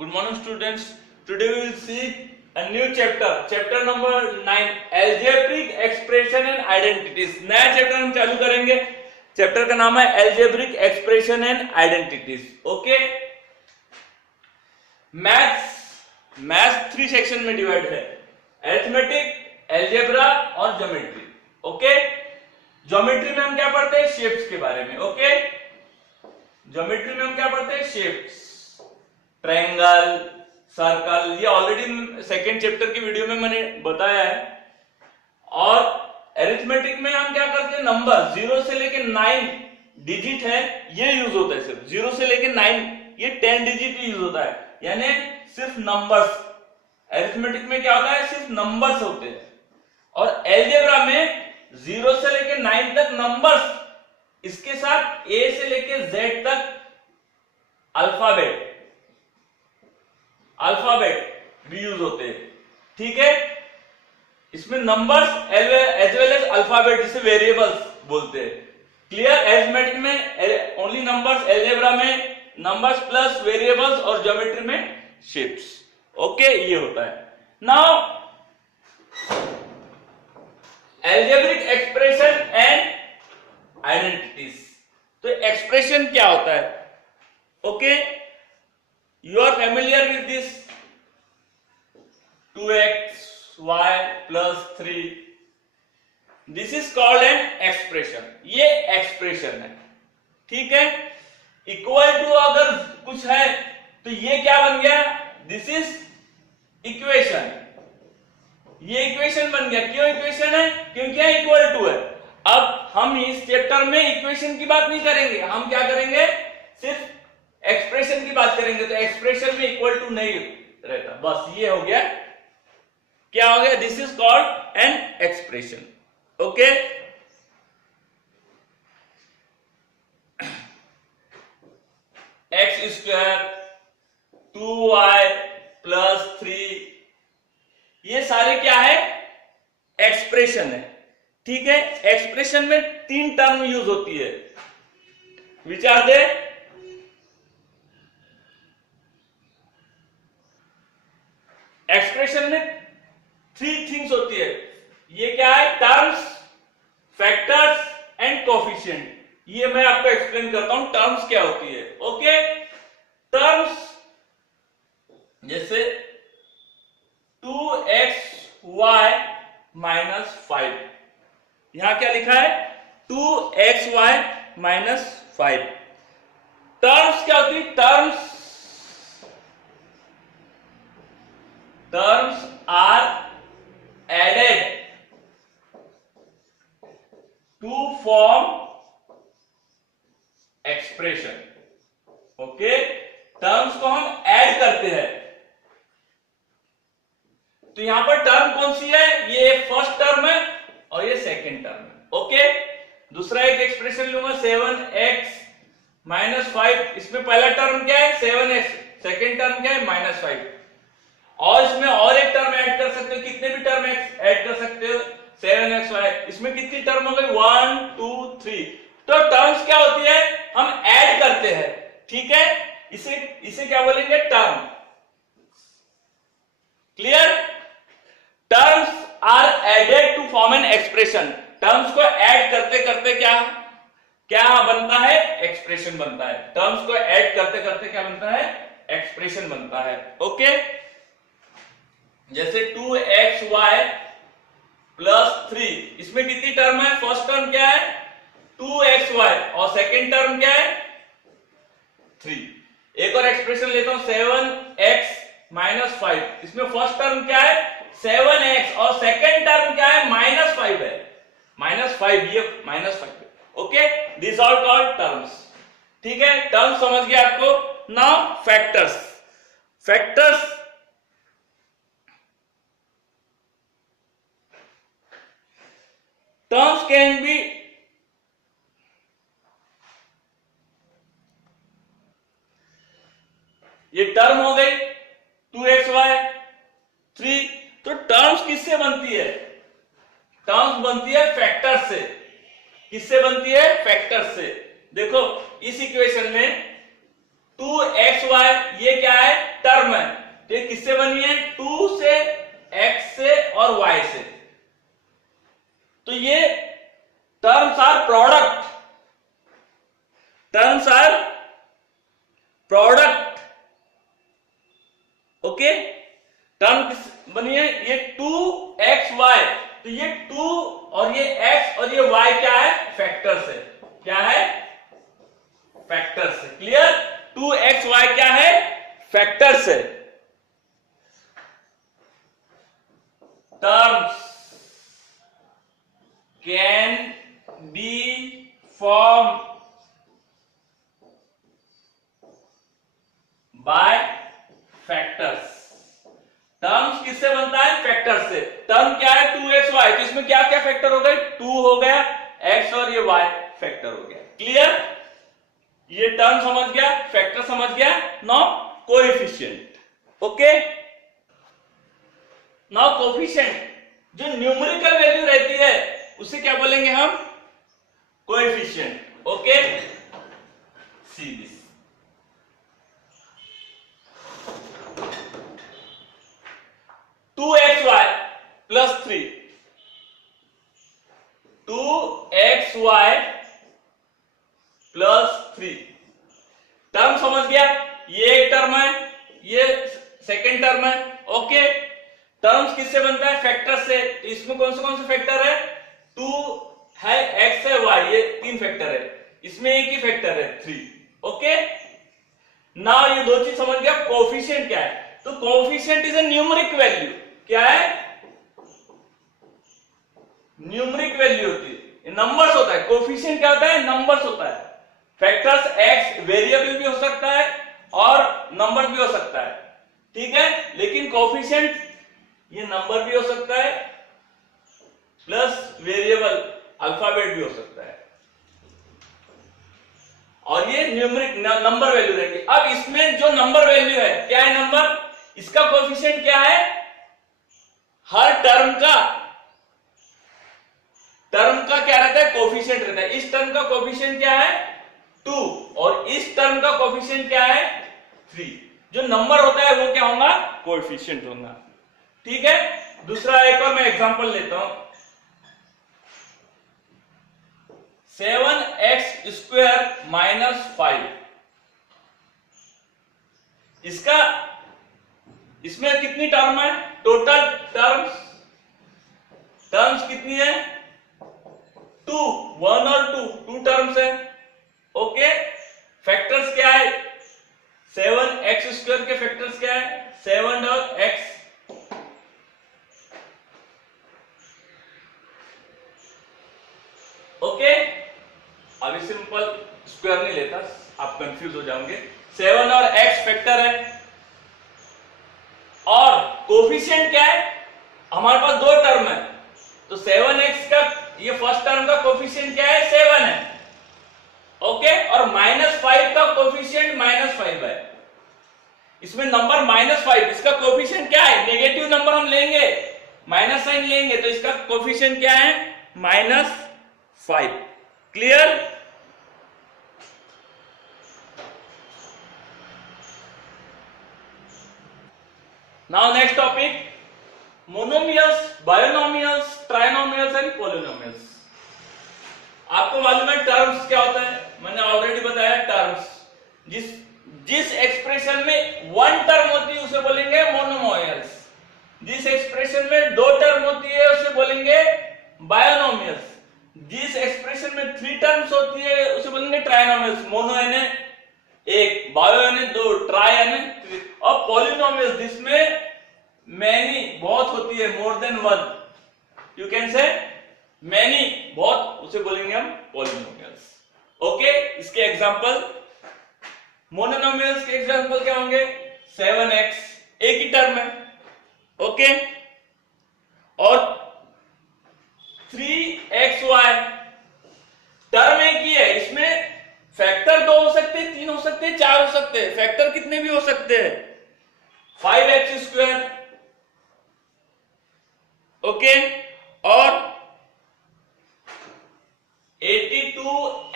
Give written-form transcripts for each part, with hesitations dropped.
Good morning, students. Today we will see a new chapter number 9, algebraic expression and identities. नया chapter हम चालू करेंगे. Chapter का नाम है algebraic expression and identities. Okay. Maths 3 section में डिवाइड है, अरिथमेटिक, अलजेब्रा और ज्योमेट्री. ओके. ज्योमेट्री में हम क्या पढ़ते हैं? शेप्स के बारे में. ओके. ज्योमेट्री में हम क्या पढ़ते हैं? Shapes, triangle, circle. ये ऑलरेडी सेकेंड चैप्टर की वीडियो में मैंने बताया है. और अरिथमेटिक में हम क्या करते हैं? नंबर 0 से लेके 9 डिजिट है, ये यूज होता है. सिर्फ 0 से लेके 9 ये 10 डिजिट यूज होता है, यानी सिर्फ नंबर्स. अरिथमेटिक में क्या होता है? सिर्फ नंबर्स होते हैं. और अलजेब्रा में 0 से लेके 9 तक नंबर्स, इसके साथ A से लेके Z तक अल्फाबेट भी यूज होते हैं. ठीक है. इसमें numbers as well as alphabet, जिसे वेरिएबल्स बोलते हैं. क्लियर. अरिथमेटिक में ओनली नंबर्स, अलजेब्रा में नंबर्स प्लस वेरिएबल्स और ज्योमेट्री में शेप्स. ओके. ये होता है. Now algebraic expression and identities. तो एक्सप्रेशन क्या होता है? Okay. You are familiar with this 2xy plus 3. This is called an expression. ये एक्सप्रेशन है. ठीक है. इक्वल टू अगर कुछ है तो ये क्या बन गया? This is equation. ये इक्वेशन बन गया. क्यों इक्वेशन है? क्योंकि इक्वल टू है. अब हम इस चैप्टर में इक्वेशन की बात नहीं करेंगे, हम क्या करेंगे? सिर्फ एक्सप्रेशन की बात करेंगे. तो एक्सप्रेशन में इक्वल टू नहीं रहता. बस ये हो गया. क्या हो गया? This is called an expression. Okay. X square 2y plus 3, ये सारे क्या है? एक्सप्रेशन है. ठीक है. एक्सप्रेशन में 3 टर्म यूज होती है. Which are they? एक्सप्रेशन में 3 थिंग्स होती है. ये क्या है? Terms, factors and coefficient. ये मैं आपको एक्सप्लेन करता हूं टर्म्स क्या होती है. ओके. टर्म्स जैसे 2xy माइनस 5. यहां क्या लिखा है? 2xy minus 5. टर्म्स क्या होती है? Terms are added to form expression. Okay. Terms को हम ऐड करते हैं. तो यहां पर टर्म कौन सी है? ये फर्स्ट टर्म है और ये सेकंड टर्म है. ओके. दूसरा एक एक्सप्रेशन लूंगा 7x माइनस 5. इसमें पहला टर्म क्या है? 7x. सेकंड टर्म क्या है? माइनस 5. और इसमें और एक टर्म ऐड कर सकते हो. कितने भी टर्म ऐड कर सकते हो. 7xy. इसमें कितनी टर्म हो गई? 1 2 3. तो टर्म्स क्या होती है? हम ऐड करते हैं. ठीक है. इसे क्या बोलेंगे? Term. Clear. Terms are added to form an expression. Terms को ऐड करते करते क्या बनता है? एक्सप्रेशन बनता है. टर्म्स को ऐड करते करते क्या बनता है? एक्सप्रेशन बनता है. ओके. जैसे 2xy प्लस 3. इसमें कितनी टर्म है? फर्स्ट टर्म क्या है? 2xy और सेकेंड टर्म क्या है? 3. एक और एक्सप्रेशन लेता हूं 7x माइनस 5. इसमें फर्स्ट टर्म क्या है? 7x और सेकेंड टर्म क्या है? माइनस 5 है. माइनस 5, ये माइनस 5 है. Okay. This are called terms. ठीक है. टर्म्स समझ गया आपको. Now factors. Terms can be ये टर्म हो गई 2xy 3. तो टर्म्स किससे बनती है? टर्म्स बनती है फैक्टर्स से. किससे बनती है? फैक्टर्स से. देखो इस इक्वेशन में 2xy ये क्या है? टर्म है. तो ये किससे बनी है? 2 से, x से और y से। तो ये terms are product, terms are product. Okay, term किस बनी है? ये 2xy, तो ये 2 और ये x और ये y क्या है? फैक्टर्स है। क्या है? फैक्टर्स है। क्लियर? 2xy क्या है? फैक्टर्स है। Terms can B form by factors. Terms किससे बनता है? फैक्टर से। टर्म क्या है? 2xy, तो इसमें क्या क्या फैक्टर हो गए? 2 हो गया, x और ये y फैक्टर हो गया। क्लियर? ये टर्म समझ गया, फैक्टर समझ गया। Now coefficient. Okay, now coefficient जो न्यूमेरिकल वैल्यू रहती है उसे क्या बोलेंगे हम? Coefficient. Okay, see this. 2xy plus 3, 2xy plus 3 term समझ गया? ये एक टर्म है, ये सेकेंड टर्म है। ओके, टर्म्स किससे बनता है? फैक्टर से। इसमें कौन से फैक्टर है? 2 है, x है, y, ये 3 फैक्टर है। इसमें एक ही फैक्टर है 3। ओके, नाउ ये दो चीज समझ गया। कोएफिशिएंट क्या है? तो coefficient is a numeric value. क्या है? न्यूमेरिक वैल्यू होती है, नंबर्स होता है। कोएफिशिएंट क्या होता है? नंबर्स होता है। फैक्टर्स x वेरिएबल भी हो सकता है और नंबर भी हो सकता है, ठीक है। लेकिन कोएफिशिएंट ये नंबर भी हो सकता है प्लस वेरिएबल अल्फाबेट भी हो सकता है, और ये न्यूमेरिक नंबर वैल्यू रहेगी। अब इसमें जो नंबर वैल्यू है, क्या है नंबर? इसका कोएफिशिएंट क्या है? हर टर्म का क्या रहता है? कोएफिशिएंट रहता है। इस टर्म का कोएफिशिएंट क्या है? 2, और इस टर्म का कोएफिशिएंट क्या है? 3। जो नंबर होता है वो क्या होगा? कोएफिशिएंट होगा, ठीक है। दूसरा एक और मैं एग्जांपल लेता हूं। 7x स्क्वायर माइनस 5, इसमें कितनी टर्म है? टोटल टर्म्स कितनी है? 2, 1 और 2 टर्म्स है। ओके, फैक्टर्स क्या है? 7x स्क्वायर के फैक्टर्स क्या है? 7 और x। ओके, अभी सिंपल स्क्वायर नहीं लेता, आप कंफ्यूज हो जाओगे। 7 और x फैक्टर है, और कोएफिशिएंट क्या है? हमारे पास दो टर्म है, तो 7x का ये फर्स्ट टर्म का कोएफिशिएंट क्या है? 7 है। ओके, और -5 का कोएफिशिएंट -5 है। इसमें नंबर -5, इसका कोएफिशिएंट क्या है? नेगेटिव नंबर हम लेंगे, माइनस साइन लेंगे, तो इसका कोएफिशिएंट क्या है? -5। Clear? Now next topic, monomials, binomials, trinomials and polynomials. आपको मालूम है टर्म्स क्या होता है? मैंने ऑलरेडी बताया टर्म्स, जिस एक्सप्रेशन में 1 टर्म होती है उसे बोलेंगे मोनोमियल्स, जिस एक्सप्रेशन में 2 टर्म होती है उसे बोलेंगे बायोनोमियल्स, जिस एक्सप्रेशन में 3 टर्म्स होती है उसे बोलेंगे ट्राइनोमियल्स। मोनो यानी 1, बायो यानी 2, ट्राई यानी 3, और पॉलिनोमियल्स जिसमें मैनी बहुत होती है, more than 1, you can say many बहुत, उसे बोलेंगे हम पॉलिनोमियल्स। ओके, इसके एग्जांपल, मोनोनोमियल्स के एग्जांपल क्या होंगे? 7x, एक ही टर्म है। ओके, और 3xy टर्म एक ही है, इसमें फैक्टर 2 हो सकते हैं, 3 हो सकते हैं, 4 हो सकते हैं, फैक्टर कितने भी हो सकते हैं। 5x स्क्वायर, ओके, और 82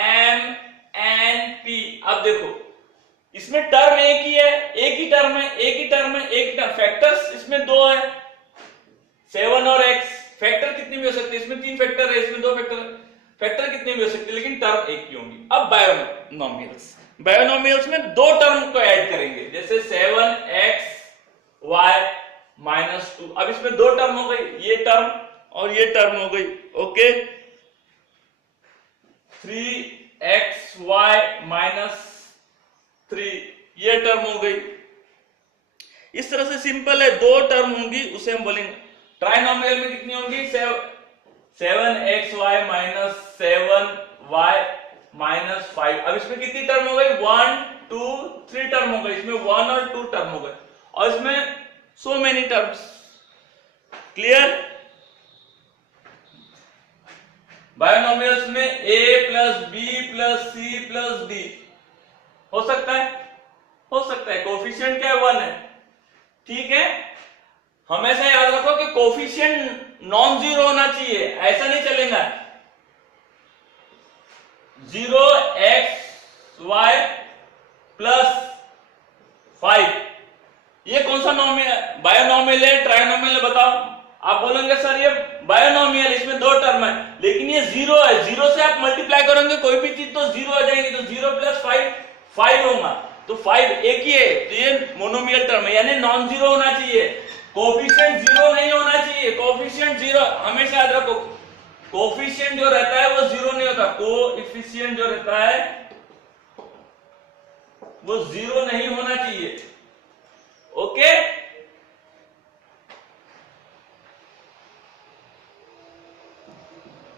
MNP। अब देखो इसमें टर्म एक ही है, एक ही टर्म है, एक ही टर्म है, एक ही टर्म। फैक्टर्स इसमें दो है, 7 और x। फैक्टर कितनी भी हो सकती है, इसमें 3 फैक्टर है, इसमें 2 फैक्टर है। फैक्टर कितने भी हो सकते हैं, लेकिन टर्म एक ही होंगी। अब बायोनोमियल्स, बायोनोमियल्स में दो टर्म को ऐड करेंगे, जैसे 7xy माइनस 2। अब इसमें दो टर्म हो गई, ये टर्म और ये टर्म हो गई, ओके। 3xy माइनस 3, ये टर्म हो गई। इस तरह से सिंपल है, दो टर्म होंगी, उसे हम बोलेंगे। ट्राइनोमियल में कितनी होंगी, 7xy माइनस 7y माइनस 5। अब इसमें कितनी टर्म हो गई, 1 2 3 टर्म हो गई। इसमें 1 और 2 टर्म हो गए, और इसमें so many terms. Clear? Binomials में a plus B plus C plus D हो सकता है, हो सकता है। कोफिशिएंट क्या है, 1 है, ठीक है। हमेशा याद रखो कि कोफिशिएंट नॉन जीरो होना चाहिए, ऐसा नहीं चलेगा। 0xy प्लस 5, ये कौन सा बायोनोमियल है, ट्राइनोमियल है, बताओ। आप बोलेंगे सर ये बायोनोमियल, इसमें दो टर्म है, लेकिन ये जीरो है। जीरो से आप मल्टीप्लाई करोगे कोई भी चीज तो जीरो आ जाएंगे, तो 0 प्लस 5 5 होगा, तो 5 एक ही है, तो ये मोनोमियल टर्म है, यानी नॉन जीरो होना चाहिए। कोफिशिएंट जीरो नहीं होना चाहिए, कोफिशिएंट जीरो हमेशा याद रखो। कोफिशिएंट जो रहता है वो जीरो नहीं होता, कोएफिशिएंट जो रहता है वो जीरो नहीं होना चाहिए, ओके।